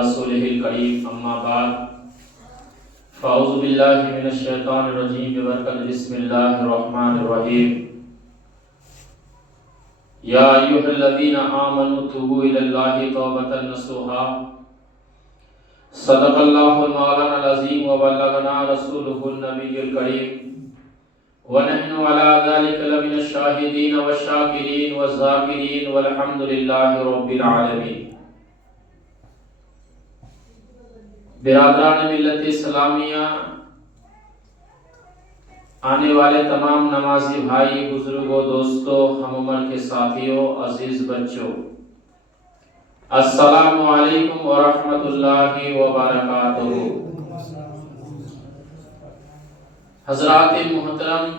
رسوله الكريم أما بعد فأعوذ بالله من الشيطان الرجيم ببركة بسم الله الرحمن الرحيم يا أيها الذين آمنوا توبوا إلى الله توبة نصوحا صدق الله المولانا العظيم وبلغنا رسوله النبي الكريم ونحن على ذلك لمن الشاهدين والشاكرين والذاكرين والحمد لله رب العالمين۔ برادران ملت اسلامیہ، آنے والے تمام نمازی بھائی، بزرگوں، دوستوں، ہم عمر کے ساتھیوں، عزیز بچوں، السلام علیکم ورحمۃ اللہ وبرکاتہ۔ حضرات محترم،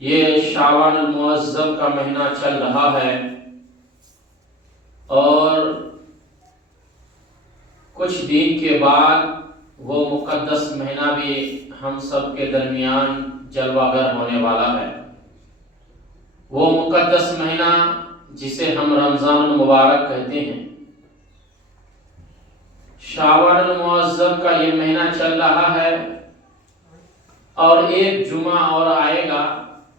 یہ شعبان المعظم کا مہینہ چل رہا ہے اور کچھ دن کے بعد وہ مقدس مہینہ بھی ہم سب کے درمیان جلوہ گر ہونے والا ہے۔ وہ مقدس مہینہ جسے ہم رمضان المبارک کہتے ہیں۔ شعبان المعظم کا یہ مہینہ چل رہا ہے اور ایک جمعہ اور آئے گا،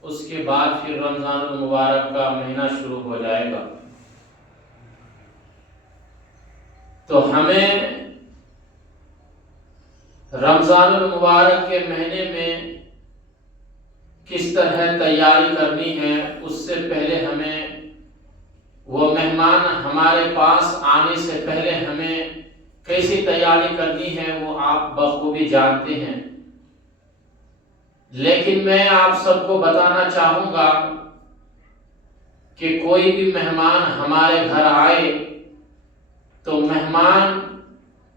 اس کے بعد پھر رمضان المبارک کا مہینہ شروع ہو جائے گا۔ تو ہمیں رمضان المبارک کے مہینے میں کس طرح تیاری کرنی ہے، اس سے پہلے ہمیں وہ مہمان ہمارے پاس آنے سے پہلے ہمیں کیسی تیاری کرنی ہے وہ آپ بخوبی جانتے ہیں، لیکن میں آپ سب کو بتانا چاہوں گا کہ کوئی بھی مہمان ہمارے گھر آئے تو مہمان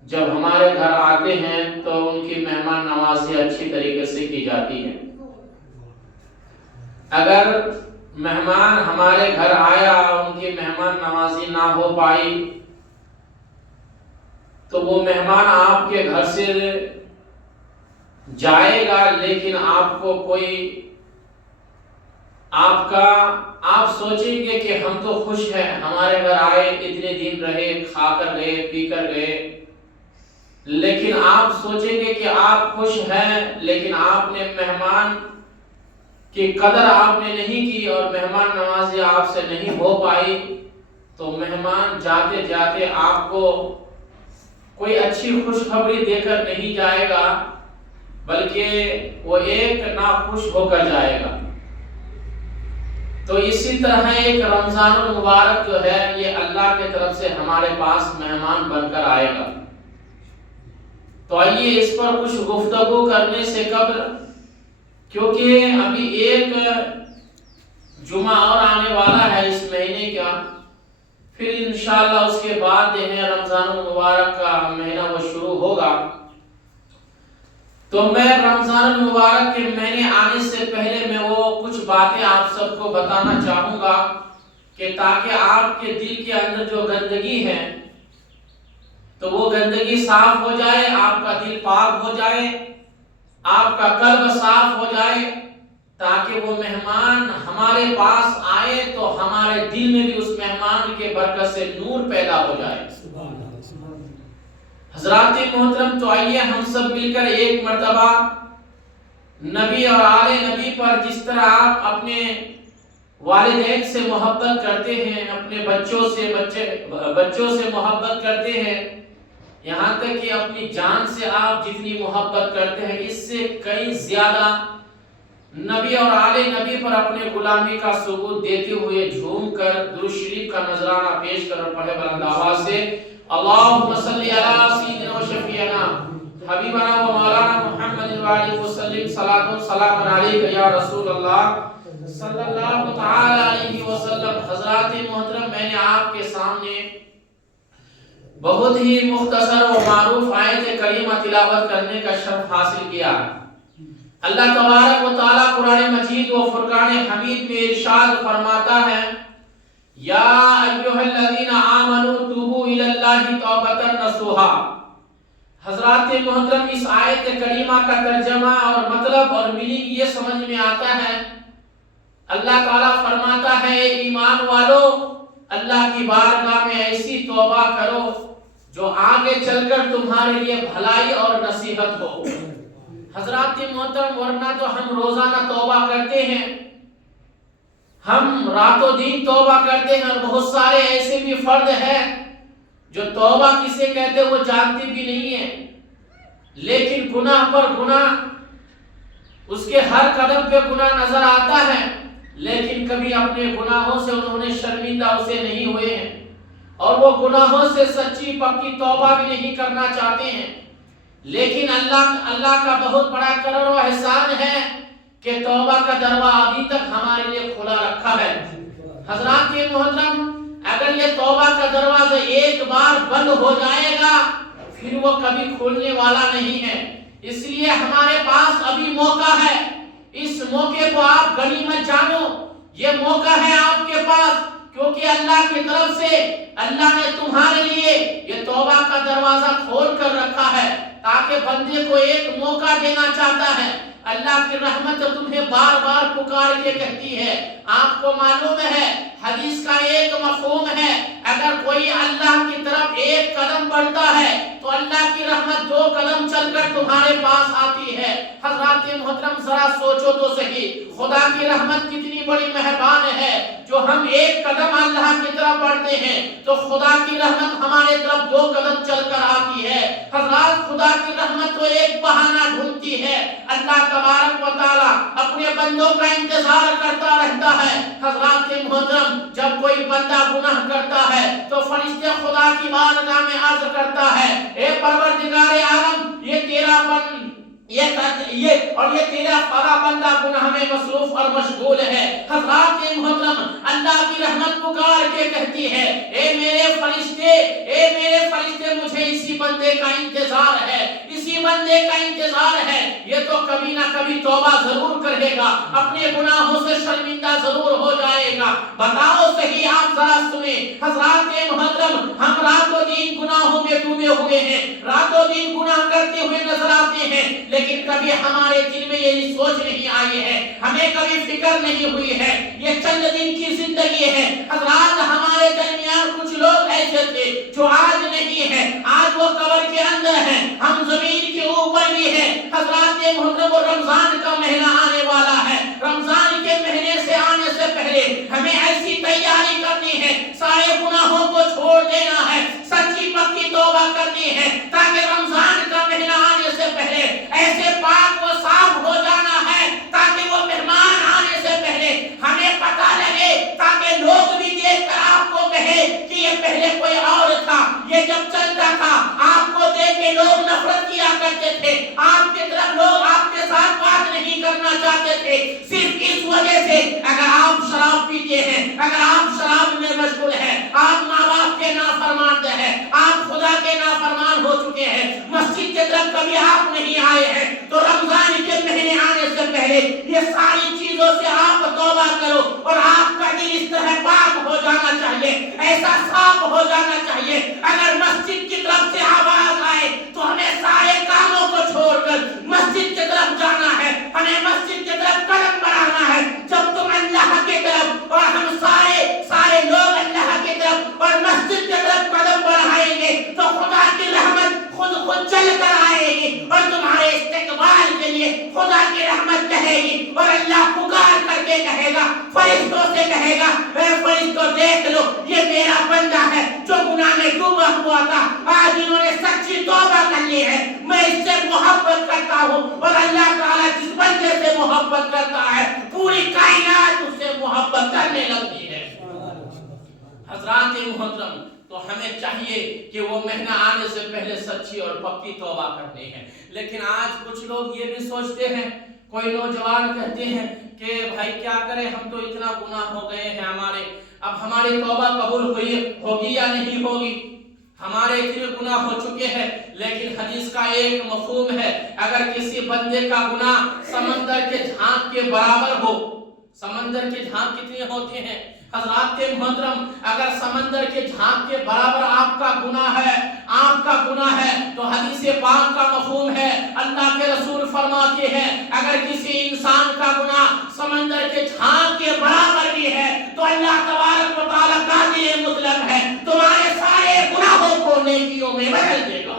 جب ہمارے گھر آتے ہیں تو ان کی مہمان نوازی اچھی طریقے سے کی جاتی ہے۔ اگر مہمان ہمارے گھر آیا اور ان کی مہمان نوازی نہ ہو پائی تو وہ مہمان آپ کے گھر سے جائے گا، لیکن آپ کو کوئی آپ سوچیں گے کہ ہم تو خوش ہیں، ہمارے گھر آئے، اتنے دن رہے، کھا کر گئے، پی کر گئے، لیکن آپ سوچیں گے کہ آپ خوش ہیں، لیکن آپ نے مہمان کی قدر آپ نے نہیں کی اور مہمان نوازی آپ سے نہیں ہو پائی، تو مہمان جاتے جاتے آپ کو کوئی اچھی خوشخبری دے کر نہیں جائے گا، بلکہ وہ ایک ناخوش ہو کر جائے گا۔ تو اسی طرح ایک رمضان المبارک جو ہے یہ اللہ کی طرف سے ہمارے پاس مہمان بن کر آئے گا۔ تو آئیے اس پر کچھ گفتگو کرنے سے قبل، کیونکہ ابھی ایک جمعہ اور آنے والا ہے اس مہینے کا، پھر انشاءاللہ اس کے بعد رمضان المبارک کا مہینہ وہ شروع ہوگا۔ تو میں رمضان المبارک کے مہینے آنے سے پہلے میں وہ کچھ باتیں آپ سب کو بتانا چاہوں گا کہ تاکہ آپ کے دل کے اندر جو گندگی ہے تو وہ گندگی صاف ہو جائے، آپ کا دل پاک ہو جائے، آپ کا قلب صاف ہو جائے، تاکہ وہ مہمان ہمارے پاس آئے تو ہمارے دل میں بھی اس مہمان کے برکت سے نور پیدا ہو جائے۔ حضرات محترم، تو آئیے ہم سب مل کر ایک مرتبہ نبی اور آل نبی پر جس طرح آپ اپنے والدین سے محبت کرتے ہیں، اپنے بچوں سے محبت کرتے ہیں، یہاں تک کہ اپنی جان سے آپ جتنی محبت کرتے ہیں، اس سے کئی زیادہ نبی اور آل نبی پر اپنے غلامی کا ثبوت دیتے ہوئے جھوم کر درود شریف کا نذرانہ پیش کر پڑھے بلند آواز سے اللہم صلی علی سیدنا و شفیعنا حبیبنا و مولانا محمد وآلہ وسلم صلاۃ و سلام علیک یا رسول اللہ صلی اللہ تعالی علیہ وسلم۔ حضرات محترم، میں نے آپ کے سامنے بہت ہی مختصر و معروف آیت کریمہ تلاوت کرنے کا شرف حاصل کیا۔ اللہ تبارک و تعالی قرآن مجید و فرقان حمید میں ارشاد فرماتا ہے یا ایھا الذین آمنوا توبوا الی اللہ توبۃ نصوحا۔ حضرات محترم، اس آیت کریمہ کا ترجمہ اور مطلب اور میننگ یہ سمجھ میں آتا ہے، اللہ تعالیٰ فرماتا ہے اے ایمان والو، اللہ کی بارگاہ میں ایسی توبہ کرو جو آگے چل کر تمہارے لیے بھلائی اور نصیحت ہو۔ حضرات محترم، ورنہ تو ہم روزانہ توبہ کرتے ہیں، ہم رات و دن توبہ کرتے ہیں، اور بہت سارے ایسے بھی فرد ہیں جو توبہ کسے کہتے وہ جانتے بھی نہیں ہیں، لیکن گناہ پر گناہ، اس کے ہر قدم پہ گناہ نظر آتا ہے، لیکن کبھی اپنے گناہوں سے انہوں نے شرمندہ اسے نہیں ہوئے ہیں، اور وہ گناہوں سے سچی پکی توبہ بھی نہیں کرنا چاہتے ہیں۔ لیکن اللہ کا بہت بڑا کرم و احسان ہے کہ توبہ کا دروازہ ابھی تک ہمارے لیے کھلا رکھا ہے۔ حضرات محترم، اگر یہ توبہ کا دروازہ ایک بار بند ہو جائے گا پھر وہ کبھی کھولنے والا نہیں ہے۔ اس لیے ہمارے پاس ابھی موقع ہے، اس موقع کو آپ غنیمت جانو، یہ موقع ہے آپ کے پاس، کیونکہ اللہ کی طرف سے اللہ نے تمہارے لیے یہ توبہ کا دروازہ کھول کر رکھا ہے، تاکہ بندے کو ایک موقع دینا چاہتا ہے۔ اللہ کی رحمت تمہیں بار بار پکار کے کہتی ہے۔ آپ کو معلوم ہے حدیث کا ایک مفہوم ہے، اگر کوئی اللہ کی طرف ایک قدم بڑھتا ہے تو اللہ کی رحمت 2 قدم چل کر تمہارے پاس آتی ہے۔ حضرات محترم، ذرا سوچو تو صحیح، خدا کی رحمت کتنی بڑی مہربان ہے، جو ہم ایک قدم اللہ کی طرف بڑھتے ہیں تو خدا کی رحمت ہمارے طرف 2 قدم چل کر آتی ہے۔ حضرات، خدا کی رحمت تو ایک بہانہ ڈھونڈتی ہے۔ اللہ تبارک و تعالی اپنے بندوں کا انتظار کرتا رہتا ہے۔ حضرات محترم، جب کوئی بندہ گناہ کرتا ہے تو فرشتے خدا کی بارگاہ میں عرض کرتا ہے، اے پروردگار عالم، یہ تیرا بڑا بندہ گناہ میں مصروف اور مشغول ہے۔ حضرات محترم، اللہ کی رحمت پکار کے کہتی ہے، اے میرے فرشتے مجھے اسی بندے کا انتظار ہے، اسی بندے کا انتظار ہے، یہ تو کبھی نہ کبھی توبہ ضرور کرے گا، اپنے گناہوں سے شرمندہ ضرور ہو جائے گا۔ بتاؤ صحیح، آپ ذرا سنیں حضرات محترم، ہم رات و دن گناہوں میں ڈوبے ہوئے ہیں، رات و دن گناہ کرتے ہوئے نظر آتے ہیں، لیکن کبھی ہمارے دل میں یہ سوچ نہیں آئی ہے، ہمیں کبھی فکر نہیں ہوئی ہے، یہ چند دن کی زندگی ہے۔ حضرات، ہمارے درمیان کچھ لوگ ایسے تھے جو آج نہیں ہیں، آج وہ قبر کے اندر ہیں، ہم زمین کے اوپر بھی ہیں۔ حضرات محترم، رمضان کا مہینہ آنے والا ہے، رمضان کے مہینے سے آنے سے پہلے ہمیں ایسی تیاری کرنی ہے، سارے گناہوں کو چھوڑ دینا ہے، سچی پکی توبہ کرنی ہے، تاکہ رمضان کا مہینہ آنے سے پہلے ایسے پاک و صاف ہو جانا ہے، تاکہ وہ مہمان آنے سے پہلے ہمیں پتہ لگے، تاکہ لوگ بھی دیکھ کر آپ کو کہے کہ یہ پہلے کوئی اور تھا، یہ جب چلتا تھا آپ کو دیکھ کے لوگ نفرت کیا کرتے تھے، آپ کی طرف لوگ آپ کے ساتھ بات نہیں کرنا چاہتے تھے، صرف اس وجہ سے اگر آپ شراب پیتے ہیں، اگر آپ شراب میں مشغول ہیں، آپ ماں باپ کے نافرمان ہیں، آپ خدا کے نافرمان ہو چکے ہیں، مسجد کی طرف کبھی آپ نہیں آئے ہیں، تو رمضان کے مہینے آنے سے پہلے یہ ساری چیزوں سے آپ توبہ کرو، اور آپ کا دل اس طرح پاک ہو جانا چاہیے، ایسا صاف ہو جانا چاہیے، اگر مسجد کی طرف سے آواز آئے تو ہمیں سارے کاموں کو چھوڑ کر مسجد کی طرف جانا ہے، ہمیں مسجد کی طرف قدم بڑھانا ہے۔ جب تم اللہ کی طرف اور ہم سارے لوگ اللہ کی طرف اور مسجد کی طرف قدم بڑھائیں گے تو خدا کی رحمت خود چل کر آئے گی، اور تمہارے استقبال کے لیے خدا کی رحمت کہے گی، اور اللہ پکار کر کے کہے گا، فرشتوں سے کہے گا، اے فرشتوں دیکھ لو، یہ میرا بندہ ہے جو گناہ میں ڈوبا ہوا تھا، آج انہوں نے سچی توبہ کر لی ہے، میں اس سے محبت کرتا ہوں، اور اللہ تعالیٰ جس بندے سے محبت کرتا ہے پوری کائنات اس سے محبت کرنے لگتی ہے۔ حضرات محترم، تو ہمیں چاہیے کہ وہ مہینہ آنے سے پہلے سچی اور پکی توبہ کرنی ہے، لیکن آج کچھ لوگ یہ بھی سوچتے ہیں، کوئی نوجوان کہتے ہیں کہ بھائی کیا کریں، ہم تو اتنا گناہ ہو گئے ہیں ہمارے، اب ہماری توبہ قبول ہوگی یا نہیں ہوگی، ہمارے اتنے گناہ ہو چکے ہیں۔ لیکن حدیث کا ایک مفہوم ہے، اگر کسی بندے کا گناہ سمندر کے جھانک کے برابر ہو، سمندر کے جھانک کتنے ہوتے ہیں حضرات محترم، اگر سمندر کے جھانک کے برابر آپ کا گناہ ہے تو حدیث سے پاک کا مفہوم ہے، اللہ کے رسول فرماتے ہیں اگر کسی انسان کا گناہ سمندر کے جھانک کے برابر بھی ہے تو اللہ تبارک و تعالیٰ قادر مطلق ہے، تمہارے سارے گناہوں کو نیکیوں میں بدل دے گا۔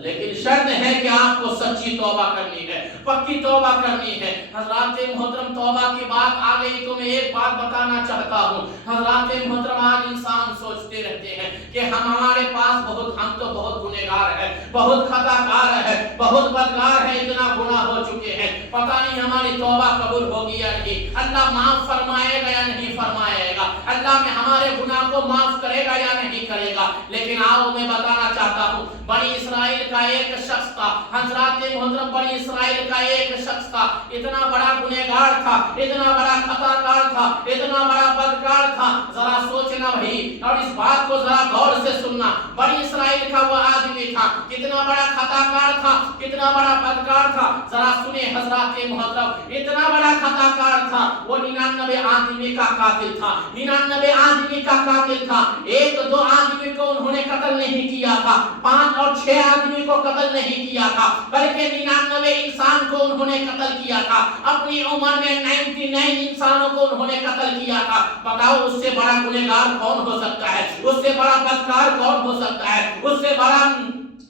لیکن شرط ہے کہ آپ کو سچی توبہ کرنی ہے، پکی توبہ کرنی ہے۔ حضرات محترم، توبہ کی بات آ گئی تو میں ایک بات بتانا چاہتا ہوں۔ حضرات محترم، آج انسان سوچتے رہتے ہیں کہ ہمارے پاس ہم تو بہت گنہگار ہیں، بہت خطا کار ہے، بہت بدکار ہے، اتنا گناہ ہو چکے ہیں، پتہ نہیں ہماری توبہ قبول ہوگی یا نہیں، اللہ معاف فرمائے گا یا نہیں فرمائے گا، اللہ میں ہمارے گناہ کو معاف کرے گا یا نہیں کرے گا۔ لیکن آؤ میں بتانا چاہتا ہوں، بنی اسرائیل کا ایک شخص تھا، حضرات محترم، بنی اسرائیل کا ایک شخص تھا، اتنا بڑا گنہگار تھا، اتنا بڑا خطا کار تھا، اتنا بڑا بدکار تھا۔ ذرا سوچنا بھائی اور اس بات کو ذرا غور سے سننا، بنی اسرائیل کا وہ آدمی تھا، کتنا بڑا خطا کار تھا، کتنا بڑا بدکار تھا، ذرا سنیں حضرات محترم، اتنا بڑا خطا کار تھا، وہ 99 آدمی کا قاتل تھا، 99 آدمی کا قاتل تھا، ایک دو آدمی کو انہوں نے قتل نہیں کیا تھا، 5 اور 6 آدمی کو قتل نہیں کیا تھا، بلکہ 99 انسان کو انہوں نے قتل کیا تھا، اپنی عمر میں 99 انسانوں کو انہوں نے قتل کیا تھا۔ بتاؤ اس سے بڑا گنہگار کون ہو سکتا ہے، اس سے بڑا بدکار کون ہو سکتا ہے، اس سے بڑا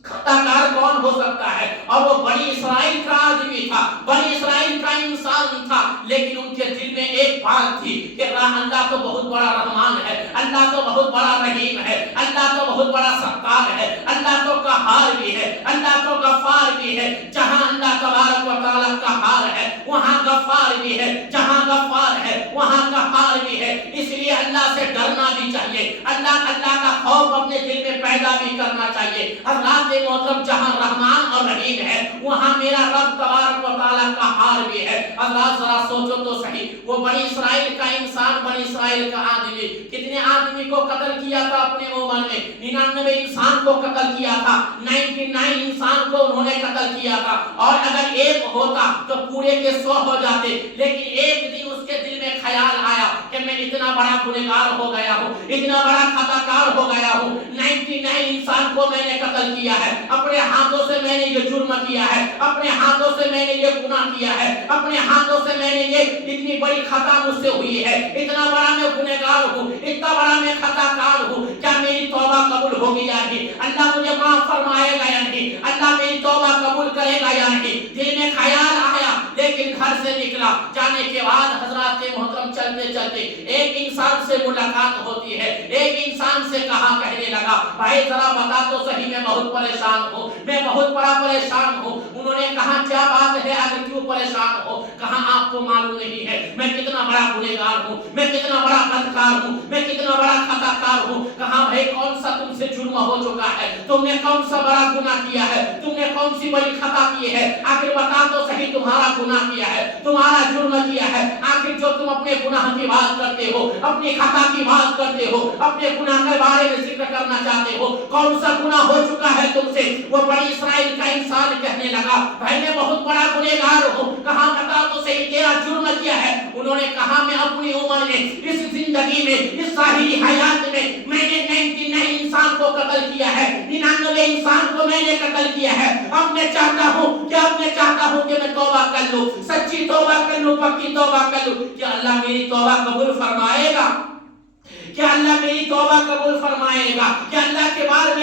خطا کار کون ہو سکتا ہے؟ اور وہ بنی اسرائیل کا آدمی تھا، بنی اسرائیل کا انسان تھا، لیکن ان کے دل میں ایک بات تھی کہ اللہ تو بہت بڑا رحمان ہے، اللہ تو بہت بڑا رحیم ہے، اللہ تو بہت بڑا ستار ہے، اللہ تو قہار بھی ہے، اللہ تو غفار بھی ہے۔ جہاں اللہ تبارک و تعالیٰ قہار ہے وہاں غفار بھی ہے، جہاں غفار ہے وہاں قہار بھی ہے، اس لیے اللہ سے ڈرنا بھی چاہیے، اللہ کا خوف اپنے دل میں پیدا بھی کرنا چاہیے۔ حضرات محترم، جہاں رحمان اور رحیم ہے وہاں میرا رب تبارک و تعالیٰ قہار بھی ہے۔ حضرات ذرا سوچو تو صحیح، وہ بنی اسرائیل کا انسان، بنی اسرائیل کا آدمی کتنے آدمی کو قتل کیا تھا اپنے عمر میں؟ 99 انسان کو قتل کیا تھا، 99 انسان کو انہوں نے قتل کیا تھا، اور اگر ایک ہوتا تو پورے کے 100 ہو جاتے، لیکن ایک دن اس کے دل میں خیال آیا کہ میں اتنا بڑا گنہگار ہو گیا ہوں، اتنا بڑا خطا کار ہو گیا ہوں، 99 انسان کو میں نے قتل کیا ہے، اپنے ہاتھوں سے میں نے یہ جرم کیا ہے، اپنے ہاتھوں سے میں نے یہ گناہ کیا ہے، اپنے ہاتھوں سے میں نے یہ اتنی بڑی خطا مجھ سے ہوئی ہے، اتنا بڑا میں گنہگار ہوں، اتنا بڑا میں خطا کار ہوں، کیا میری توبہ قبول ہوگی یا نہیں؟ اللہ مجھے معاف فرمائے گا یا نہیں؟ اللہ میری توبہ قبول کرے گا یا نہیں؟ دل میں خیال آیا، لیکن گھر سے نکلا، جانے کے بعد حضرات محترم چلتے چلتے ایک انسان سے ملاقات ہوتی ہے، ایک انسان سے کہنے لگا بھائی ذرا بتا تو صحیح، میں بہت پریشان ہوں، میں بہت بڑا پریشان ہوں۔ انہوں نے کہا کیا بات ہے، اگر کیوں پریشان ہو؟ کہا آپ کو معلوم نہیں ہے میں کتنا بڑا گنہگار ہوں، میں کتنا بڑا بدکار ہوں، میں کتنا بڑا خطا کار ہوں۔ کہا بھائی کون سا تم سے جرم ہو چکا ہے، تم نے کون سا بڑا گناہ کیا ہے، تم نے کون سی بڑی خطا کی ہے، آخر بتا تو صحیح تمہارا گناہ کیا ہے، تمہارا جرم کیا ہے، آخر جو تم اپنے گناہ کی بات کرتے ہو، اپنی خطا کی بات کرتے ہو، اپنے گناہ کے بارے میں ذکر کرنا چاہتے ہو، کون سا گناہ ہو چکا ہے تم سے؟ وہ بنی اسرائیل کا انسان کہنے لگا بھائی میں بہت بڑا گنہگار ہوں، کہاں بتا تو صحیح تیرا جرم کیا ہے؟ انہوں نے کہا میں اپنی عمر میں، اس زندگی میں، اس ظاہری حیات میں نے 99 انسان کو قتل کیا ہے، 99 انسان کو میں نے قتل کیا ہے، اب میں چاہتا ہوں کہ میں توبہ کر لوں، سچی توبہ کر لوں، پکی توبہ کر لوں، کیا اللہ میری توبہ قبول فرمائے گا؟ کیا اللہ میری توبہ قبول فرمائے گا؟ کیا اللہ کے بارے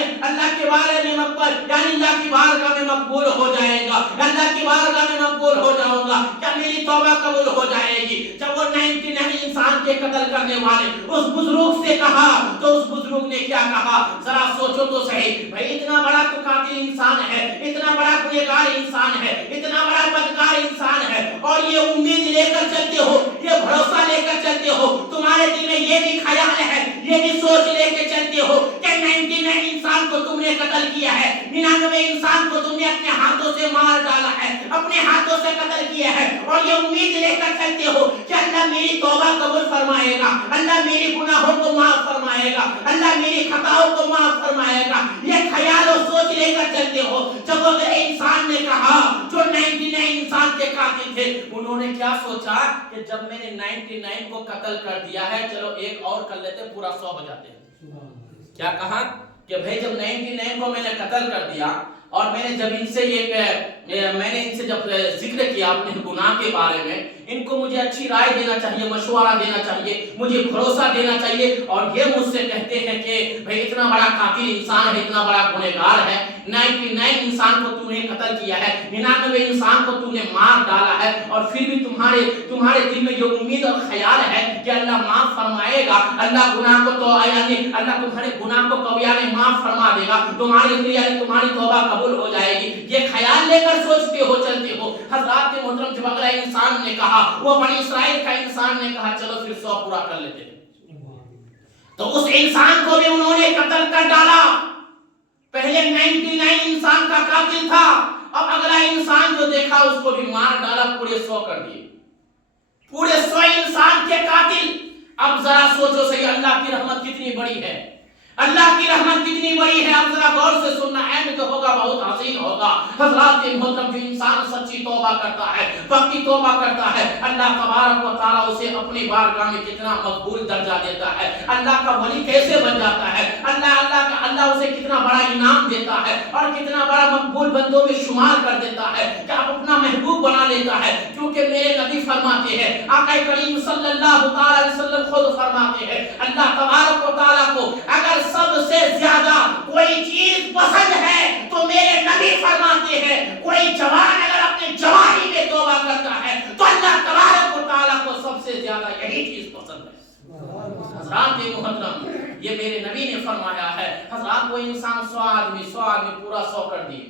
میں مقبول، یعنی اللہ کی بارگاہ میں مقبول ہو جائے گا، اللہ کی بارگاہ میں مقبول ہو جاؤں گا، کیا میری توبہ قبول ہو جائے گی؟ جب وہ 99 انسان کے قتل کرنے والے اس بزرگ سے کہا تو اس بزرگ نے کیا کہا؟ ذرا سوچو تو صحیح، بھائی اتنا بڑا تو قاتل انسان ہے، اتنا بڑا گنہگار انسان ہے، اتنا بڑا بدکار انسان ہے، اور یہ امید لے کر چلتے ہو، یہ بھروسہ لے کر چلتے ہو، تمہارے دل میں یہ بھی خیال ہے، یہ بھی سوچ لے کے چلتے ہو کہ 99 انسان کو تم نے قتل کیا ہے، 99 انسان کو تم نے اپنے ہاتھوں سے مار ڈالا ہے، اپنے ہاتھوں سے قتل کیا ہے، اور یہ امید لے کر چلتے ہو کہ اللہ میری توبہ قبول فرمائے گا، اللہ میری گناہوں کو معاف فرمائے گا، اللہ میری خطاؤں کو معاف فرمائے گا، یہ خیال اور سوچ لے کر چلتے ہو۔ جب وہ انسان نے کہا جو 99 انسان کے قاتل تھے، انہوں نے کیا سوچا کہ جب میں نے 99 کو قتل کر دیا ہے، چلو ایک اور کر لیتے، پورا 100 ہو جاتے ہیں۔ کیا کہا کہ بھائی جب 99 کو میں نے قتل کر دیا اور میں نے جب ان سے جب ذکر کیا اپنے گناہ کے بارے میں، ان کو مجھے اچھی رائے دینا چاہیے، مشورہ دینا چاہیے، مجھے بھروسہ دینا چاہیے، اور یہ مجھ سے کہتے ہیں کہ بھئی اتنا بڑا قاتل انسان ہے، اتنا بڑا گنہگار ہے، 99 انسان کو تو نے قتل کیا ہے، 99 انسان کو تو نے مار ڈالا ہے، اور پھر بھی تمہارے دل میں یہ امید اور خیال ہے کہ اللہ معاف فرمائے گا، اللہ گناہ کو تو یعنی اللہ تمہارے گناہ کو معاف فرما دے گا، تمہاری توبہ قبول ہو جائے گی، یہ خیال لے کر سوچتے ہو چلتے ہو۔ حضرات محترم، جب اگلا انسان نے کہا، وہ بنی اسرائیل کا انسان نے کہا چلو پھر 100 پورا کر لیتے ہیں، تو اس انسان کو بھی انہوں نے قتل کر ڈالا۔ پہلے 99 انسان کا قاتل تھا، اب اگلا انسان جو دیکھا اس کو بھی مار ڈالا، پورے 100 کر دیے، پورے 100 انسان کے قاتل۔ اب ذرا سوچو صحیح، اللہ کی رحمت کتنی بڑی ہے، اللہ کی رحمت کتنی بڑی ہے۔ اب ذرا غور سے سننا، اینڈ جو ہوگا بہت حسین ہوگا۔ حضرات محترم، جو انسان سچی توبہ کرتا ہے، پکی توبہ کرتا ہے، اللہ تبارک و تعالیٰ اسے اپنی بارگاہ میں کتنا مقبول درجہ دیتا ہے، اللہ کا ولی کیسے بن جاتا ہے، اللہ اسے کتنا بڑا انعام دیتا ہے، اور کتنا بڑا مقبول بندوں میں شمار کر دیتا ہے کہ اب اپنا محبوب بنا لیتا ہے۔ کیونکہ میرے نبی فرماتے ہیں، آقا کریم صلی اللہ علیہ وسلم خود فرماتے ہیں، اللہ تبارک و تعالیٰ کو اگر سب سے زیادہ کوئی چیز پسند ہے تو میرے نبی فرماتے ہیں، کوئی جوان اگر اپنے جوانی میں توبہ کرتا ہے تو اللہ تبارک و تعالیٰ کو سب سے زیادہ یہی چیز پسند ہے۔ حضرات محترم، یہ میرے نبی نے فرمایا ہے۔ حضرات وہ انسان 100 آدمی پورا 100 کر دیے،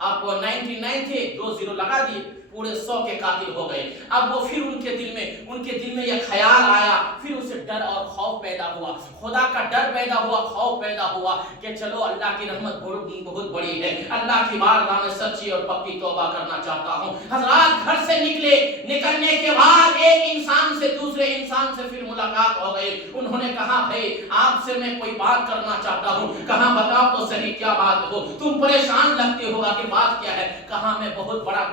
آپ وہ 99 تھے، 2 0 لگا دیے، پورے 100 کے قاتل ہو گئے۔ اب وہ پھر ان کے دل میں یہ خیال آیا، پھر اسے ڈر اور خوف پیدا ہوا، خدا کا ڈر پیدا ہوا، خوف پیدا ہوا کہ چلو اللہ کی رحمت بہت بڑی ہے، اللہ کی بارگاہ میں سچی اور پکی توبہ کرنا چاہتا ہوں۔ حضرات گھر سے نکلنے کے بعد ایک انسان سے دوسرے انسان سے پھر ملاقات ہو گئی۔ انہوں نے کہا بھائی آپ سے میں کوئی بات کرنا چاہتا ہوں۔ کہا بتاؤ تو صحیح کیا بات ہو، تم پریشان لگتے ہو کہ بات کیا ہے؟ کہا میں بہت بڑا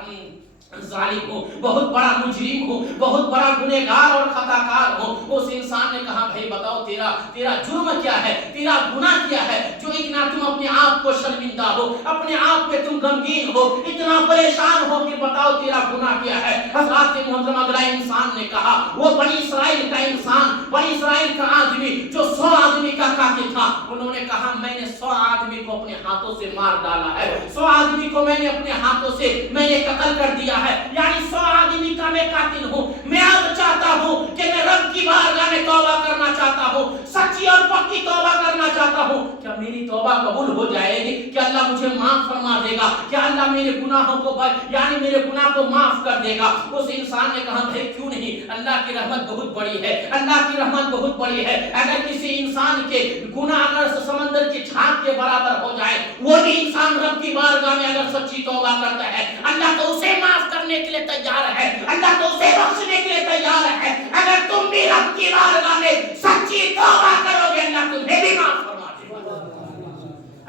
ظالم ہوں، بہت بڑا مجرم ہوں، بہت بڑا گنہگار اور خطا کار ہوں۔ اس انسان نے کہا بھائی بتاؤ تیرا جرم کیا ہے، تیرا گناہ کیا ہے جو اتنا تم اپنے آپ کو شرمندہ ہو، اپنے آپ پہ تم غمگین ہو، اتنا پریشان ہو کہ بتاؤ تیرا گناہ کیا ہے۔ حضرات محترم، اگلا انسان نے کہا، وہ بنی اسرائیل کا انسان، بنی اسرائیل کا آدمی جو 100 آدمی کا قاتل تھا، انہوں نے کہا میں نے 100 آدمی کو اپنے ہاتھوں سے مار ڈالا ہے، 100 آدمی کو میں نے اپنے ہاتھوں سے قتل کر دیا ہے، یعنی 100 آدمی کا میں قاتل ہوں۔ میں اب چاہتا ہوں کہ میں رب کی بارگاہ میں توبہ کرنا چاہتا ہوں، سچی اور پکی توبہ کرنا چاہتا ہوں۔ کیا میری توبہ قبول ہو جائے گی؟ کیا اللہ مجھے معاف فرما دے گا؟ کیا اللہ میرے گناہوں کو میرے گناہ کو معاف کر دے گا؟ اس انسان نے کہا بھائی کیوں نہیں، اللہ کی رحمت بہت بڑی ہے، اللہ کی رحمت بہت بڑی ہے۔ اگر کسی انسان کے گناہ اگر سمندر کی جھاگ کے برابر ہو جائے، وہ بھی انسان رب کی بارگاہ میں اگر سچی توبہ کرتا ہے، اللہ تو اسے معاف کرنے کے لیے تیار ہے، اللہ تو اسے بخشنے کے لیے تیار ہے۔ اگر تم بھی رب کی بارگاہ میں سچی توبہ کرو گے، اللہ تمہیں بھی معاف فرما دے گا،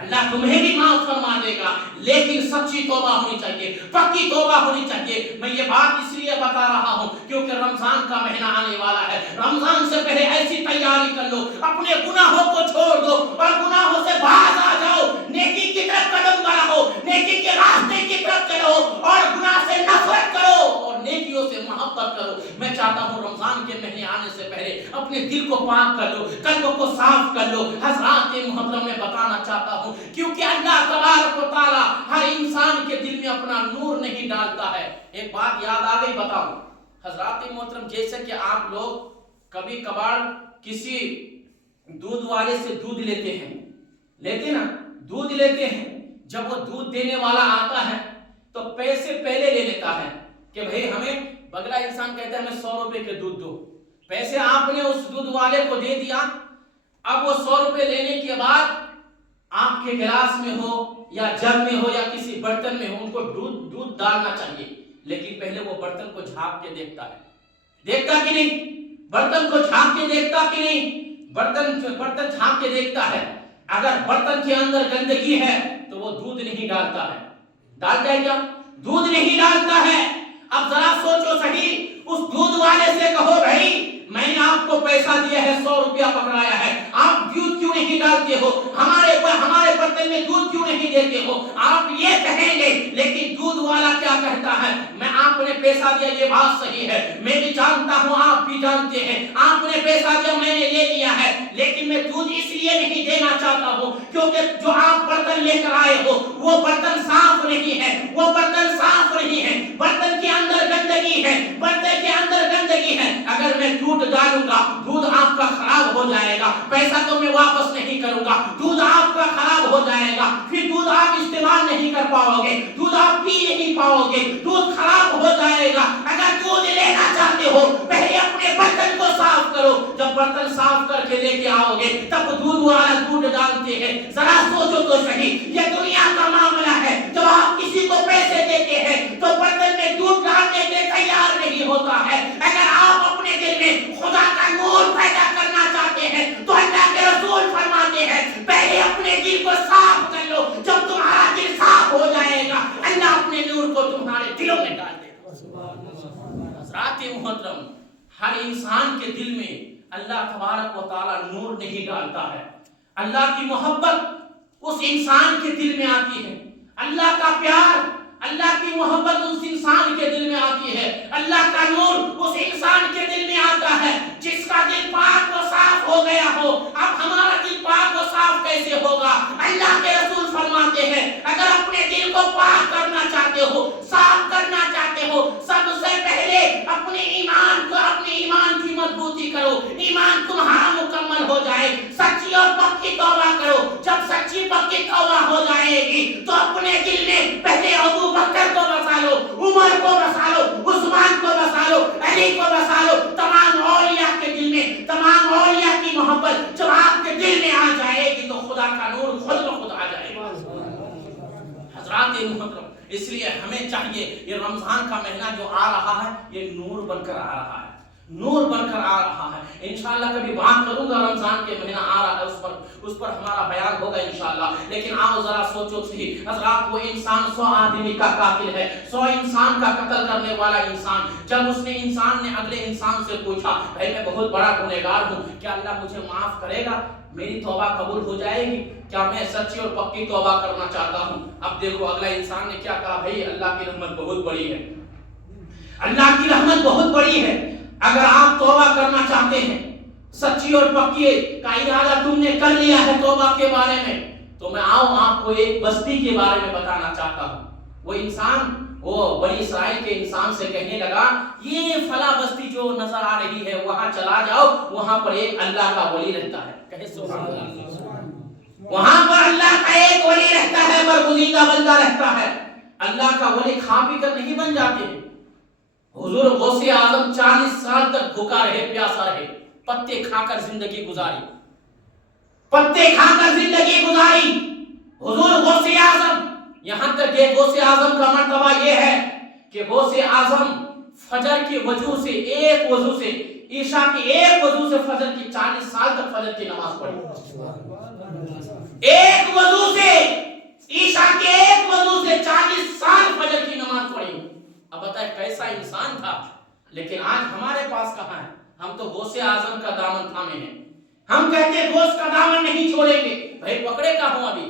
اللہ تمہیں بھی معاف فرما دے گا۔ لیکن سچی توبہ ہونی چاہیے، پکی توبہ ہونی چاہیے۔ میں یہ بات اس لیے بتا رہا ہوں کیونکہ رمضان کا مہینہ آنے والا ہے۔ رمضان سے پہلے ایسی تیاری کر لو، اپنے گناہوں کو چھوڑ دو اور گناہوں سے باز آ جاؤ، نیکی کی طرف قدم بڑھاؤ، نیکی کے راستے کی طرف چلو اور گناہ سے نفرت کرو اور نیکیوں سے محبت کرو۔ میں چاہتا ہوں رمضان کے مہینے آنے سے پہلے اپنے دل کو پاک کر لو، قلب کو صاف کر لو۔ حضرات محترم، میں بتانا چاہتا ہوں کیونکہ اللہ تبارک و تعالی ہر انسان کے دل میں اپنا نور نہیں ڈالتا ہے۔ ایک بات یاد آ گئی بتاؤں حضرات محترم، جیسے کہ آپ لوگ کبھی کبھار کسی دودھ والے سے دودھ لیتے نا، دودھ لیتے ہیں، جب وہ دودھ دینے والا آتا ہے تو پیسے پہلے لے لیتا ہے کہ بھئی ہمیں، بگلا انسان کہتا ہے ہمیں 100 روپے کے دودھ دو، پیسے آپ نے اس دودھ والے کو دے دیا۔ اب وہ 100 روپے لینے کے بعد آپ کے گلاس میں ہو یا جگ میں ہو یا کسی برتن میں ہو، ان کو دودھ ڈالنا چاہیے، لیکن پہلے وہ برتن کو جھانک کے دیکھتا ہے، دیکھتا کہ نہیں؟ برتن کو جھانک کے دیکھتا کہ نہیں؟ برتن جھانک کے دیکھتا ہے، اگر برتن کے اندر گندگی ہے تو وہ دودھ نہیں ڈالتا ہے۔ ڈالتا ہے کیا؟ دودھ نہیں ڈالتا ہے۔ اب ذرا سوچو صحیح، اس دودھ والے سے کہو بھائی میں نے آپ کو پیسہ دیا ہے، 100 روپیہ پکڑایا ہے، آپ دودھ کیوں نہیں ڈالتے ہو؟ ہمارے برتن میں دودھ کیوں نہیں نہیں دیتے ہو, آپ یہ کہیں گے. لیکن دودھ والا کیا کہتا ہے, میں آپ نے پیسہ دیا, یہ بات صحیح ہے, میں بھی جانتا ہوں, آپ بھی جانتے ہیں, آپ نے پیسہ دیا, میں نے لے لیا ہے, لیکن میں دودھ اس لیے نہیں دینا چاہتا ہوں کیونکہ جو آپ برتن لے کر آئے ہو وہ برتن صاف نہیں ہے, وہ برتن صاف نہیں ہے, برتن کے اندر گندگی ہے, برتن کے اندر گندگی ہے. اگر میں دودھ ڈالوں گا, دودھ آپ کا خراب ہو جائے گا, پیسہ تو میں واپس نہیں کروں گا, دودھ آپ کا خراب ہو جائے گا, پھر دودھ آپ استعمال نہیں کر پاؤ گے, دودھ آپ پی نہیں پاؤ گے, دودھ خراب ہو جائے گا. اگر دودھ لینا چاہتے ہو پہلے اپنے برتن کو صاف کرو, جب برتن صاف کر کے لے کے آؤ گے تب دودھ والا دودھ ڈالتے ہیں. ذرا سوچو تو صحیح, یہ دنیا کا معاملہ ہے. جب آپ کسی کو پیسے دیتے ہیں تو برتن میں دودھ ڈالنے کے تیار نہیں ہوتا ہے. اگر آپ اپنے دل میں خدا کا نور پیدا کرنا چاہتے ہیں تو اللہ کے رسول فرماتے ہیں پہلے اپنے دل کو صاف کر لو, جب تمہارا دل صاف ہو جائے گا اللہ اپنے نور کو تمہارے دلوں میں ڈال دے گا. حضرات محترم, ہر انسان کے دل میں اللہ تبارک و تعالی نور نہیں ڈالتا ہے. اللہ کی محبت اس انسان کے دل میں آتی ہے, اللہ کا پیار, اللہ کی محبت اس انسان کے دل میں آتی ہے, اللہ کا نور اس انسان کے دل میں آتا ہے. جس کا دل پاک و صاف ہو گیا ہو, اب ہمارا دل پاک و صاف کیسے ہوگا؟ اللہ کے رسول فرماتے ہیں اگر اپنے دل کو پاک کرنا چاہتے ہو, صاف کرنا چاہتے ہو, سب سے پہلے اپنے ایمان کو, اپنے ایمان کی مضبوطی کرو, ایمان تمہارا مکمل ہو جائے, سچی اور پکی توبہ کرو. جب سچی پکی توبہ ہو جائے گی تو اپنے دل میں پہلے ابو بکر کو بسا لو, عمر کو بسا لو, عثمان کو بسا لو, علی کو بسا لو. تمام اولیاء کے دل میں, تمام اولیاء کی محبت جب آپ کے دل میں آ جائے گی تو خدا کا نور خود بخود آ جائے گا. حضرات محترم, اس لیے ہمیں چاہیے یہ رمضان کا مہینہ جو آ رہا ہے یہ نور بن کر آ رہا ہے, نور بن کر آ رہا ہے. انشاءاللہ کبھی بات کروں گا, رمضان کے مہینہ آ رہا ہے اس پر ہمارا بیان ہوگا انشاءاللہ. لیکن آؤ ذرا سوچو صحیح حضرات, وہ انسان 100 آدمی کا قاتل ہے, 100 انسان کا قتل کرنے والا انسان. جب اس نے انسان نے اگلے انسان سے پوچھا بھائی میں بہت بڑا گنہگار ہوں, کیا اللہ مجھے معاف کرے گا, میری توبہ قبول ہو جائے گی, کیا میں سچی اور پکی توبہ کرنا چاہتا ہوں؟ اب دیکھو اگلا انسان نے کیا کہا, بھائی اللہ کی رحمت بہت بڑی ہے, اللہ کی رحمت بہت بڑی ہے. اگر آپ توبہ کرنا چاہتے ہیں, سچی اور پکی کا ارادہ تم نے کر لیا ہے توبہ کے بارے میں, تو میں آؤں آپ کو ایک بستی کے بارے میں بتانا چاہتا ہوں. وہ انسان وہ بنی اسرائیل کے انسان سے کہنے لگا یہ فلاں بستی جو نظر آ رہی ہے وہاں چلا جاؤ, وہاں پر ایک اللہ کا ولی رہتا ہے. کہے سبحان اللہ. وہاں پر اللہ کا ایک ولی رہتا ہے, برگزیدہ بندہ رہتا ہے. اللہ کا ولی کھا پی کر نہیں بن جاتے ہیں. حضور غوث اعظم 40 سال تک بھوکا رہے, پیاسا رہے, پتے کھا کر زندگی گزاری, پتے کھا کر زندگی گزاری. حضور غوث اعظم, یہاں تک کہ غوث اعظم کا مرتبہ یہ ہے کہ غوث اعظم فجر کی وضو سے, ایک وضو سے, عشاء کی ایک وضو سے فجر کی 40 سال تک فجر کی نماز پڑھی. ایک وضو سے, عشاء کے ایک وضو سے 40 سال فجر کی نماز پڑھی. اب بتائیں کیسا انسان تھا. لیکن آج ہمارے پاس کہاں ہے, ہم تو غوث اعظم کا دامن تھامے ہیں. ہم کہتے ہیں غوث کا دامن نہیں چھوڑیں گے. بھائی پکڑے کا ہوں ابھی,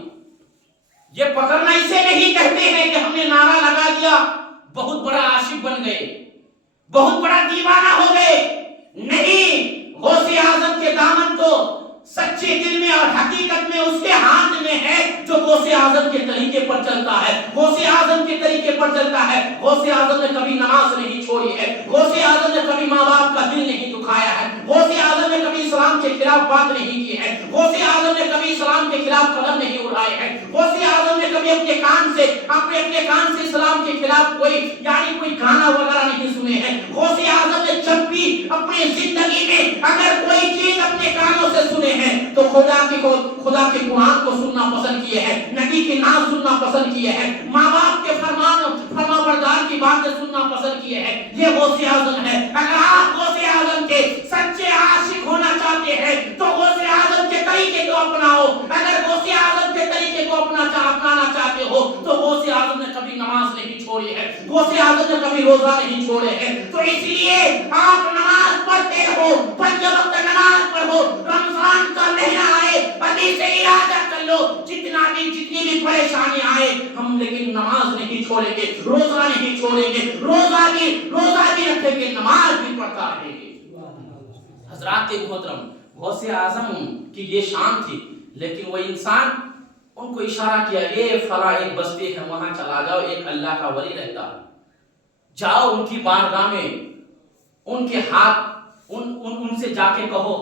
یہ پکڑنا اسے نہیں کہتے ہیں کہ ہم نے نعرہ لگا دیا بہت بڑا عاشق بن گئے, بہت بڑا دیوانہ ہو گئے. نہیں, غوث اعظم کے دامن تو سچے دل میں اور حقیقت میں اس کے ہاتھ میں ہے جو غوث اعظم کے طریقے پر چلتا ہے, غوث اعظم کے طریقے پر چلتا ہے. غوث اعظم نے کبھی نماز نہیں چھوڑی ہے, غوث اعظم نے کبھی ماں باپ کا دل نہیں دکھایا ہے, غوث اعظم نے کبھی اسلام کے خلاف بات نہیں کی ہے, غوث اعظم نے کبھی اسلام کے خلاف قدم نہیں اٹھائے ہیں, غوث اعظم نے کبھی اپنے کان سے اسلام کے خلاف کوئی گانا وغیرہ نہیں سنے ہیں. غوث اعظم نے جب بھی اپنی زندگی میں اگر کوئی چیز اپنے کانوں سے سنے ہیں تو خدا کے قرآن کو سننا پسند کیے ہیں, نبی کے نام سننا پسند کیے ہیں, ماں باپ کے فرما بردار کی باتیں سننا پسند کیے ہیں. یہ غوث اعظم ہے. اگر آپ غوث اعظم کے سچے عاشق ہونا چاہتے ہیں تو غوث اعظم کے طریقے کو اپناؤ. اگر غوث اعظم کے طریقے کو اپنانا چاہتے ہو تو غوث اعظم نے کبھی نماز نہیں چھوڑی ہے, غوث اعظم نے کبھی روزہ نہیں چھوڑے ہیں. تو اس لیے آپ نماز پڑھتے ہو, 5 وقت نماز پڑھو, رمضان کا مہینہ آئے ابھی سے ارادہ کر لو جتنی بھی پریشانی آئے ہم لیکن نماز نہیں چھوڑیں گے, روزہ نہیں چھوڑیں گے, روزہ بھی رکھیں گے, نماز بھی پڑھتا رہیں گے. حضرات محترم, غوث اعظم کی یہ شان تھی, لیکن وہ انسان ان کو اشارہ کیا, یہ فلاں ایک بستی ہے وہاں چلا جاؤ, ایک اللہ کا ولی رہتا, جاؤ ان کی بارگاہ میں, ان کے ہاتھ ان سے جا کے کہو,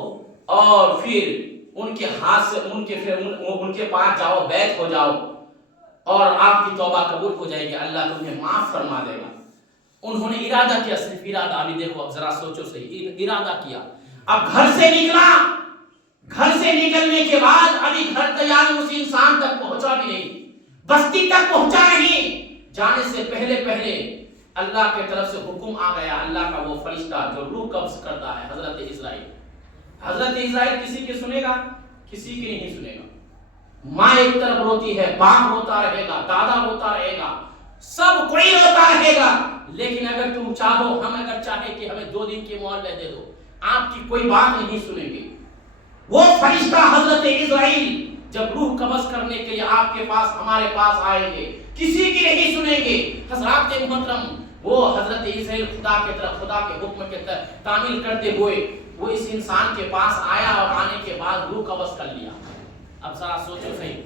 اور پھر ان کے ہاتھ سے ان کے پاس جاؤ, بیعت ہو جاؤ, اور آپ کی توبہ قبول ہو جائے گی, اللہ تمہیں معاف فرما دے گا. انہوں نے ارادہ کیا, صرف ارادہ. ابھی دیکھو, اب ذرا سوچو صحیح, ارادہ کیا. اب گھر سے نکلا, گھر سے نکلنے کے بعد ابھی گھر تیار اس انسان تک پہنچا بھی نہیں, بستی تک پہنچا نہیں, جانے سے پہلے اللہ کے طرف سے حکم آ گیا. اللہ کا وہ فرشتہ جو روح قبض کرتا ہے, حضرت اسرائیل. حضرت اسرائیل کسی کی سنے گا؟ کسی کی نہیں سنے گا. ماں ایک طرف روتی ہے, باپ روتا رہے گا, دادا روتا رہے گا, سب کوئی روتا رہے گا, لیکن اگر تم چاہو, ہم اگر چاہے کہ ہمیں 2 دن کی مہلت دے دو, آپ کی کوئی بات نہیں سنیں گے. وہ فرشتہ حضرت اسرائیل جب روح قبض کرنے کے لیے آپ کے پاس, ہمارے پاس آئیں گے, کسی کی نہیں سنیں گے. حضرات محترم, وہ حضرت اسرائیل خدا کے حکم کے تحت تعمیل کرتے ہوئے وہ اس انسان کے پاس آیا, اور آنے کے بعد روح قبض کر لیا. اب ذرا سوچو صحیح,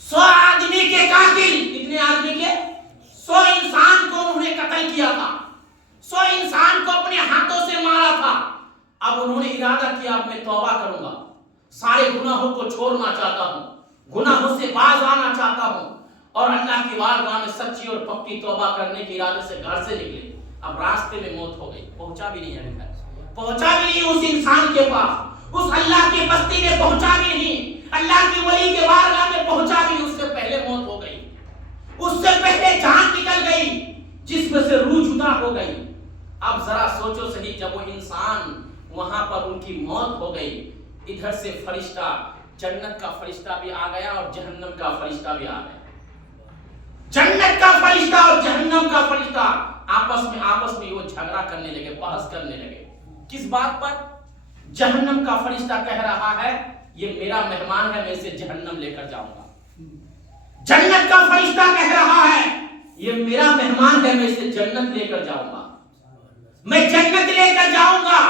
100 آدمی کے قاتل, کتنے آدمی کے؟ 100 انسان کو انہوں نے قتل کیا تھا, 100 انسان کو اپنے ہاتھوں سے مارا تھا. اب انہوں نے ارادہ کیا, اب میں توبہ کروں گا, سارے گناہوں کو چھوڑنا چاہتا ہوں, گناہوں سے باز آنا چاہتا ہوں, اور اللہ کی بارگاہ میں سچی اور پکی توبہ کرنے کے ارادے سے گھر سے نکلے. اب راستے میں موت ہو گئی, پہنچا بھی نہیں ہے, پہنچا بھی نہیں اس انسان کے پاس, اس اللہ کی بستی میں پہنچا بھی نہیں, اللہ کی ولی کے بارگاہ میں پہنچا بھی نہیں. اس سے پہلے موت ہو گئی, اس سے پہلے جان نکل گئی, جسم سے روح جدا ہو گئی. اب ذرا سوچو صحیح, جب وہ انسان وہاں پر ان کی موت ہو گئی, ادھر سے فرشتہ, جنت کا فرشتہ بھی آ گیا اور جہنم کا فرشتہ بھی آ گیا. جنت کا فرشتہ اور جہنم کا فرشتہ آپس میں وہ جھگڑا کرنے لگے, بحث کرنے لگے. کس بات پر؟ جہنم کا فرشتہ کہہ رہا ہے یہ میرا مہمان ہے, میں اسے جہنم لے کر جاؤں گا. جنت کا فرشتہ کہہ رہا ہے یہ میرا مہمان ہے, میں اسے جنت لے کر جاؤں گا, میں جنت لے کر جاؤں گا.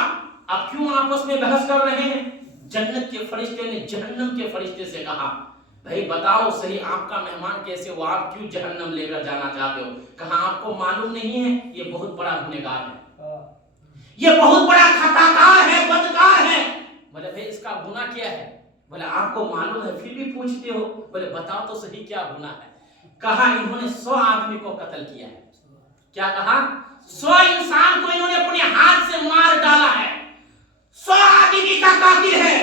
اب کیوں آپس میں بحث کر رہے ہیں؟ جنت کے فرشتے نے جہنم کے فرشتے سے کہا, بھائی بتاؤ صحیح, آپ کا مہمان کیسے ہو, آپ کیوں جہنم لے کر جانا چاہتے ہو؟ کہا آپ کو معلوم نہیں ہے, یہ بہت بڑا گنہگار ہے, یہ بہت بڑا خطاکار ہے, بدکار ہے. بولے بھائی اس کا گناہ کیا ہے؟ بولے آپ کو معلوم ہے پھر بھی پوچھتے ہو. بولے بتاؤ تو صحیح کیا گناہ ہے؟ کہا انہوں نے 100 آدمی کو قتل کیا ہے. کیا کہا؟ 100 انسان کو انہوں نے اپنے ہاتھ سے مار ڈالا ہے, 100 آدمی کا قاتل ہے,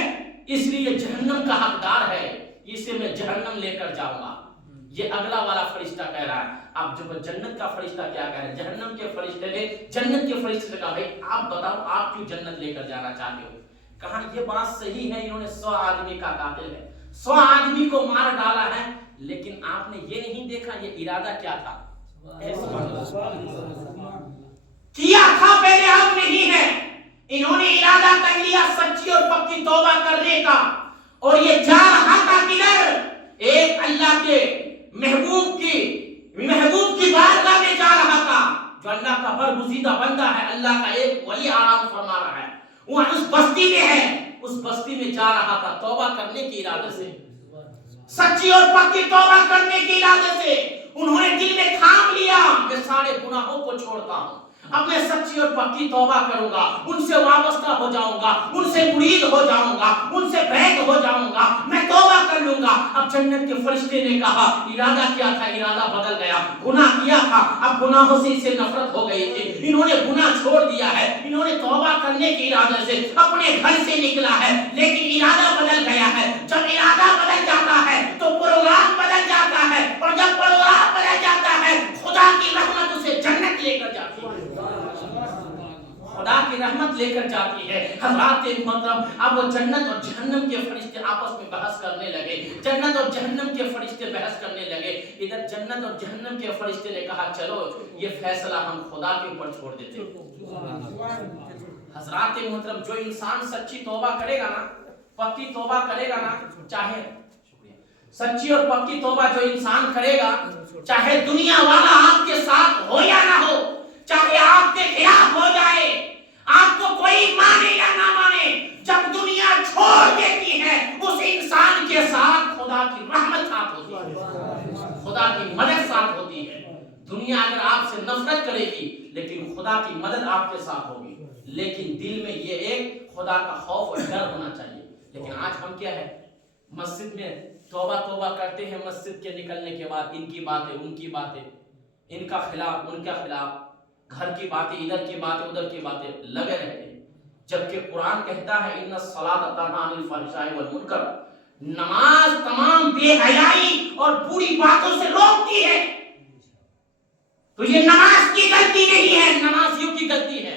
اس لیے جہنم کا حقدار ہے, اسے میں جہنم لے کر جاؤں گا. یہ اگلا والا فرشتہ کہہ رہا ہے. اب جو جنت کا فرشتہ کیا کہہ رہا ہے؟ جہنم کے فرشتے نے جنت کے فرشتے سے کہا بھائی آپ بتاؤ آپ کیوں جنت لے کر جانا چاہتے ہو؟ کہا یہ بات صحیح ہے, انہوں نے 100 آدمی کا قاتل ہے, 100 آدمی کو مار ڈالا ہے, لیکن آپ نے یہ نہیں دیکھا یہ ارادہ کیا تھا. کیا تھا پہلے اب نہیں ہے. انہوں نے ارادہ کر لیا سچی اور پکی توبہ کرنے کا, اور یہ جا رہا تھا کدھر؟ ایک اللہ کے محبوب کی بارگاہ میں جا رہا تھا, جو اللہ کا برگزیدہ بندہ ہے, اللہ کا ایک ولی آرام فرما رہا ہے, وہ اس بستی میں ہے, اس بستی میں جا رہا تھا توبہ کرنے کے ارادے سے, سچی اور پکی توبہ کرنے کے ارادے سے. انہوں نے دل میں تھام لیا میں سارے گناہوں کو چھوڑتا ہوں, اب میں سچی اور پکی توبہ کروں گا, ان سے وابستہ ہو جاؤں گا, ان سے مرید ہو جاؤں گا, ان سے بیعت ہو جاؤں گا, میں توبہ کر لوں گا. اب جنت کے فرشتے نے کہا ارادہ کیا تھا, ارادہ بدل گیا, گناہ کیا تھا, اب گناہوں سے اسے نفرت ہو گئی تھی, انہوں نے گناہ چھوڑ دیا ہے, انہوں نے توبہ کرنے کے ارادے سے اپنے گھر سے نکلا ہے, لیکن ارادہ بدل گیا ہے. جب ارادہ بدل جاتا ہے تو پروگرام بدل جاتا ہے, اور جب پروگرام بدل جاتا ہے خدا کی رحمت اسے جنت لے کر جاتی ہے, خدا کی رحمت لے کر جاتی ہے. حضرات محترم, اب وہ جنت اور جہنم کے فرشتے آپس میں بحث کرنے لگے, جنت اور جہنم کے فرشتے بحث کرنے لگے. ادھر جنت اور جہنم کے فرشتے نے کہا چلو یہ فیصلہ ہم خدا کے اوپر چھوڑ دیتے ہیں۔ حضرات محترم، جو انسان سچی توبہ کرے گا نا، پکی توبہ کرے گا نا، چاہے سچی اور پکی توبہ جو انسان کرے گا، چاہے دنیا والا آپ کے ساتھ ہو یا نہ ہو، چاہے آپ کے خلاف ہو جائے، آپ کو کوئی مانے یا نہ مانے، جب دنیا چھوڑ دیتی ہے اس انسان کے ساتھ خدا کی رحمت ساتھ ہوتی ہے، خدا کی مدد ساتھ ہوتی ہے۔ دنیا اگر آپ سے نفرت کرے گی لیکن خدا کی مدد آپ کے ساتھ ہوگی، لیکن دل میں یہ ایک خدا کا خوف اور ڈر ہونا چاہیے۔ لیکن آج ہم کیا ہے، مسجد میں توبہ کرتے ہیں، مسجد کے نکلنے کے بعد ان کی باتیں ان کی باتیں، ان کا خلاف ان کا خلاف، گھر کی باتیں ادھر کی باتیں ادھر کی باتیں لگے رہتے ہیں، جبکہ قرآن کہتا ہے ان الصلاۃ تنہی عن الفحشاء والمنکر، نماز تمام بے حیائی اور بری باتوں سے روکتی ہے۔ تو یہ نماز کی غلطی نہیں ہے، نمازیوں کی غلطی ہے۔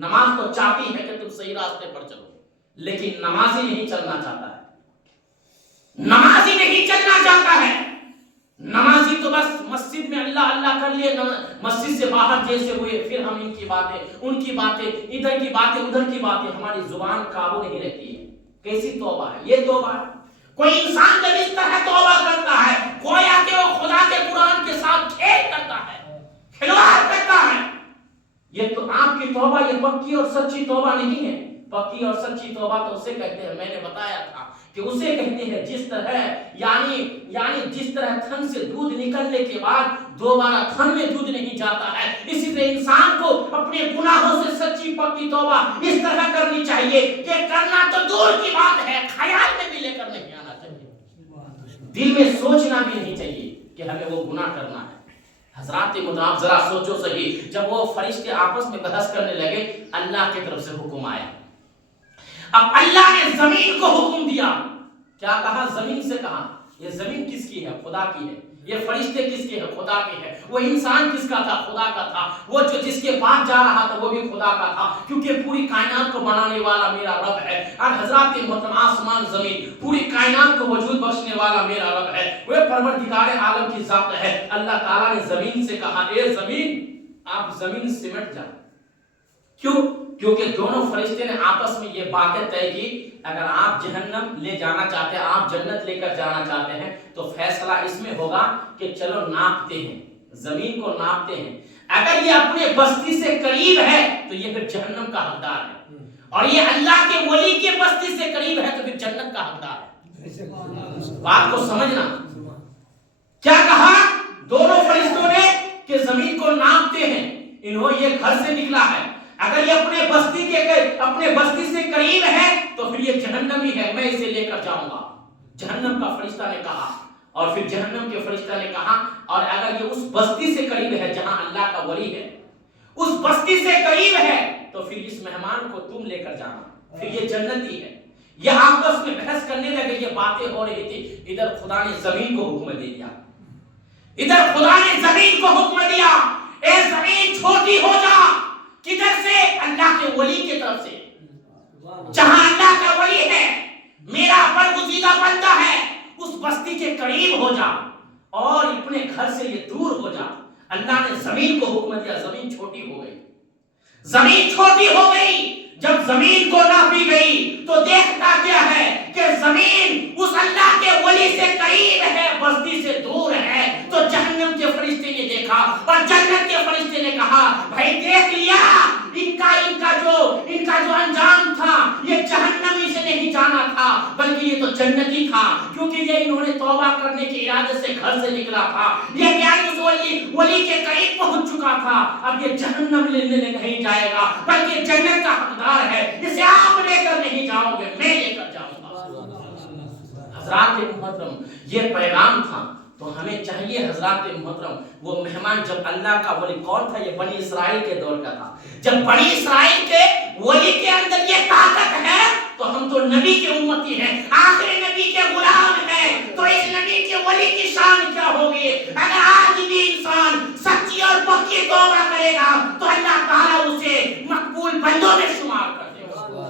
نماز تو چاہتی ہے کہ تم صحیح راستے پر چلو، لیکن نمازی نہیں چلنا چاہتا ہے، نمازی نہیں چلنا چاہتا ہے۔ نمازی تو بس مسجد میں اللہ اللہ کر لیے، مسجد سے باہر جیسے ہوئے پھر ہم ان کی باتیں ان کی باتیں ادھر کی باتیں ادھر کی باتیں، ہماری زبان قابو نہیں رہتی ہے۔ کیسی توبہ ہے یہ؟ توبہ ہے کوئی انسان جب اس طرح توبہ کرتا ہے گویا کہ وہ خدا کے قرآن کے ساتھ کھیل کرتا ہے، کھلواڑ کرتا ہے۔ یہ تو آپ کی توبہ یہ پکی اور سچی توبہ نہیں ہے۔ پکی اور سچی توبہ تو اسے کہتے ہیں، میں نے بتایا تھا کہ اسے کہتے ہیں جس طرح یعنی جس طرح تھن سے دودھ نکلنے کے بعد دوبارہ تھن میں دودھ نہیں جاتا ہے، اسی طرح انسان کو اپنے گناہوں سے سچی پکی توبہ اس طرح کرنی چاہیے کہ کرنا تو دور کی بات ہے، خیال میں بھی لے کر نہیں آنا چاہیے، دل میں سوچنا بھی نہیں چاہیے کہ ہمیں وہ گناہ کرنا ہے۔ حضرات محترم ذرا سوچو صحیح، جب وہ فرشتے آپس میں بحث کرنے لگے، اللہ کی طرف سے حکم آیا۔ اب اللہ نے زمین کو حکم دیا، کیا کہا؟ زمین سے کہا یہ زمین کس کی ہے؟ خدا کی ہے۔ یہ فرشتے کس کے ہیں؟ خدا کے ہیں۔ وہ انسان کس کا تھا؟ خدا کا تھا۔ وہ جو جس کے پاس جا رہا تھا وہ بھی خدا کا تھا، کیونکہ پوری کائنات کو بنانے والا میرا رب ہے۔ اور حضرات محترم آسمان زمین پوری کائنات کو وجود بخشنے والا میرا رب ہے، وہ پروردگار عالم کی ذات ہے۔ اللہ تعالیٰ نے زمین سے کہا اے زمین آپ زمین سمٹ جا۔ کیوں؟ کیونکہ دونوں فرشتے نے آپس میں یہ باتیں طے کی، اگر آپ جہنم لے جانا چاہتے ہیں، آپ جنت لے کر جانا چاہتے ہیں، تو فیصلہ اس میں ہوگا کہ چلو ناپتے ہیں، زمین کو ناپتے ہیں۔ اگر یہ اپنے بستی سے قریب ہے تو یہ پھر جہنم کا حقدار ہے، اور یہ اللہ کے ولی کے بستی سے قریب ہے تو پھر جنت کا حقدار ہے۔ بات کو سمجھنا۔ کیا کہا دونوں فرشتوں نے کہ زمین کو ناپتے ہیں، انہوں یہ گھر سے نکلا ہے، اگر یہ اپنے بستی سے قریب ہے تو پھر یہ جہنمی ہے، میں اسے لے کر جاؤں گا۔ جہنم کا فرشتہ نے کہا، اور پھر جہنم کے فرشتہ نے کہا اور اگر یہ اس بستی سے قریب ہے جہاں اللہ کا ولی ہے، اس بستی سے قریب ہے تو پھر اس مہمان کو تم لے کر جانا، پھر یہ جنتی ہے۔ یہ آپس میں بحث کرنے لگے، یہ باتیں ہو رہی تھی، ادھر خدا نے زمین کو حکم دے دیا، ادھر خدا نے زمین کو حکم دیا اے زمین چھوٹی ہو جا۔ کدھر سے؟ اللہ کے ولی کی طرف سے، جہاں اللہ کا ولی ہے، میرا برگزیدہ بندہ ہے، اس بستی کے قریب ہو جا اور اپنے گھر سے یہ دور ہو جا۔ اللہ نے زمین کو حکم دیا، زمین چھوٹی ہو گئی، زمین چھوٹی ہو گئی۔ جب زمین کو ناپی گئی تو دیکھتا کیا ہے کہ زمین اس اللہ کے ولی سے قریب ہے، بستی سے دور ہے۔ تو جہنم کے فرشتے نے دیکھا اور جنت کے فرشتے نے کہا بھائی دیکھ لیا، ان کا جو انجام تھا یہ جہنمی سے نہیں جانا تھا بلکہ یہ تو جنتی تھا، کیونکہ یہ انہوں نے توبہ کرنے کے ارادے سے گھر سے نکلا تھا، یہ پیاری اس ولی کے قریب پہنچ چکا تھا، اب یہ جہنم لینے نہیں جائے گا بلکہ جنت کا حقدار ہے، اسے آپ لے کر نہیں جاؤ گے، میں لے کر جاؤں گا۔ حضرات محترم یہ پیغام تھا، تو ہمیں چاہیے حضرات محترم وہ مہمان، جب اللہ کا ولی کون تھا؟ یہ بنی اسرائیل کے دور کا تھا۔ جب بنی اسرائیل کے ولی کے اندر یہ طاقت ہے تو ہم تو نبی کے امتی ہیں، آخری نبی کے غلام ہیں، تو اس نبی کے ولی کی شان کیا ہوگی؟ اگر آج بھی انسان سچی اور پکی توبہ کرے گا تو اللہ تعالیٰ اسے مقبول بندوں میں شمار کر دے گا،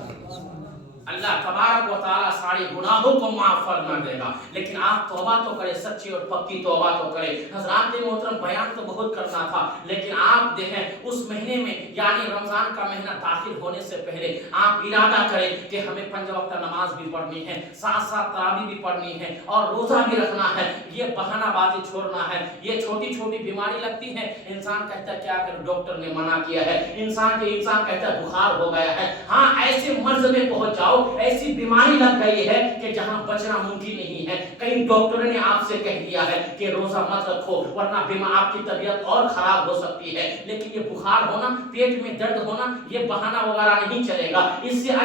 اللہ تبارک و تعالیٰ سارے گناہوں کو معاف فرما دے گا، لیکن آپ توبہ تو کریں، سچی اور پکی توبہ تو کریں۔ حضرات محترم بیان تو بہت کرنا تھا، لیکن آپ دیکھیں اس مہینے میں یعنی رمضان کا مہینہ داخل ہونے سے پہلے آپ ارادہ کریں کہ ہمیں 5 وقت نماز بھی پڑھنی ہے، ساتھ ساتھ تراویح بھی پڑھنی ہے اور روزہ بھی رکھنا ہے۔ یہ بہانہ بازی چھوڑنا ہے۔ یہ چھوٹی چھوٹی بیماری لگتی ہے، انسان کہتا ہے کیا کرے، ڈاکٹر نے منع کیا ہے، انسان کہتا ہے بخار ہو گیا ہے۔ ہاں ایسے مرض میں پہنچ جاؤ، ایسی بیماری لگ گئی ہے کہ جہاں بچنا ممکن نہیں ہے، کئی ڈاکٹر نے آپ سے کہہ دیا ہے کہ روزہ مت رکھو ورنہ آپ کی طبیعت اور خراب ہو سکتی ہے، لیکن یہ بخار ہونا، پیٹ میں درد ہونا، یہ بہانہ وغیرہ نہیں چلے گا۔ اس سے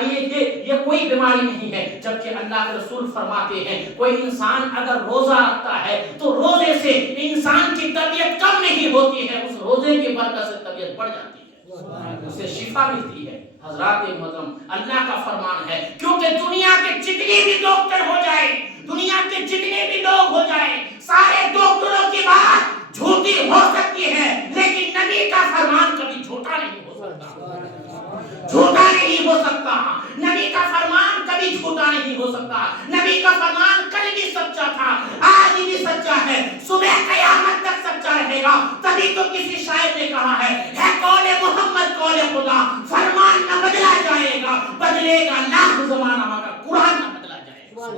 یہ کوئی بیماری نہیں ہے، جبکہ اللہ کے رسول فرماتے ہیں کوئی انسان اگر روزہ رکھتا ہے تو روزے سے انسان کی طبیعت کم نہیں ہوتی ہے، اس روزے کی برکت سے طبیعت بڑھ جاتی ہے، اسے شفا ملتی ہے۔ حضرات محترم اللہ کا فرمان ہے، کیونکہ دنیا کے جتنے بھی ڈاکٹر ہو جائے، دنیا کے جتنے بھی لوگ ہو جائے، سارے ڈاکٹروں کی بات جھوٹی ہو سکتی ہے، لیکن نبی کا فرمان کبھی جھوٹا نہیں ہو سکتا، جھوٹا نہیں ہو سکتا۔ نبی کا فرمان کبھی جھوٹا نہیں ہو سکتا۔ نبی کا فرمان کل بھی سچا تھا، آج بھی سچا ہے، صبح قیامت تک سچا رہے گا۔ تبھی تو کسی شاعر نے کہا ہے قول محمد قول خدا، فرمان نہ بدلا جائے گا، بدلے گا لاکھ زمانہ مگر قرآن نہ بدلا جائے گا۔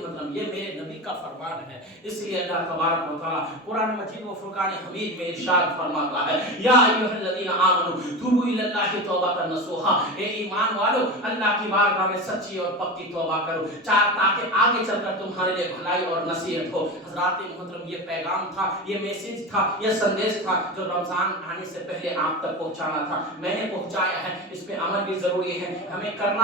مطلب یہ میرے نبی کا فرمان ہے، اس لیے اللہ تبارک و تعالیٰ قرآن مجید و فرقان حمید میں ارشاد فرماتا ہے یا ایھا الذین آمنوا توبوا الی اللہ توبۃ نصوحا، اے ایمان والو اللہ کی بارگاہ میں سچی اور پکی توبہ کرو تاکہ آگے چل کر تمہارے لیے بھلائی اور نصیحت ہو۔ حضرات محترم یہ پیغام تھا، یہ میسج تھا، یہ سندیش تھا جو رمضان آنے سے پہلے آپ تک پہنچانا تھا، میں نے پہنچایا ہے۔ اس پہ عمل بھی ضروری ہے، ہمیں کرنا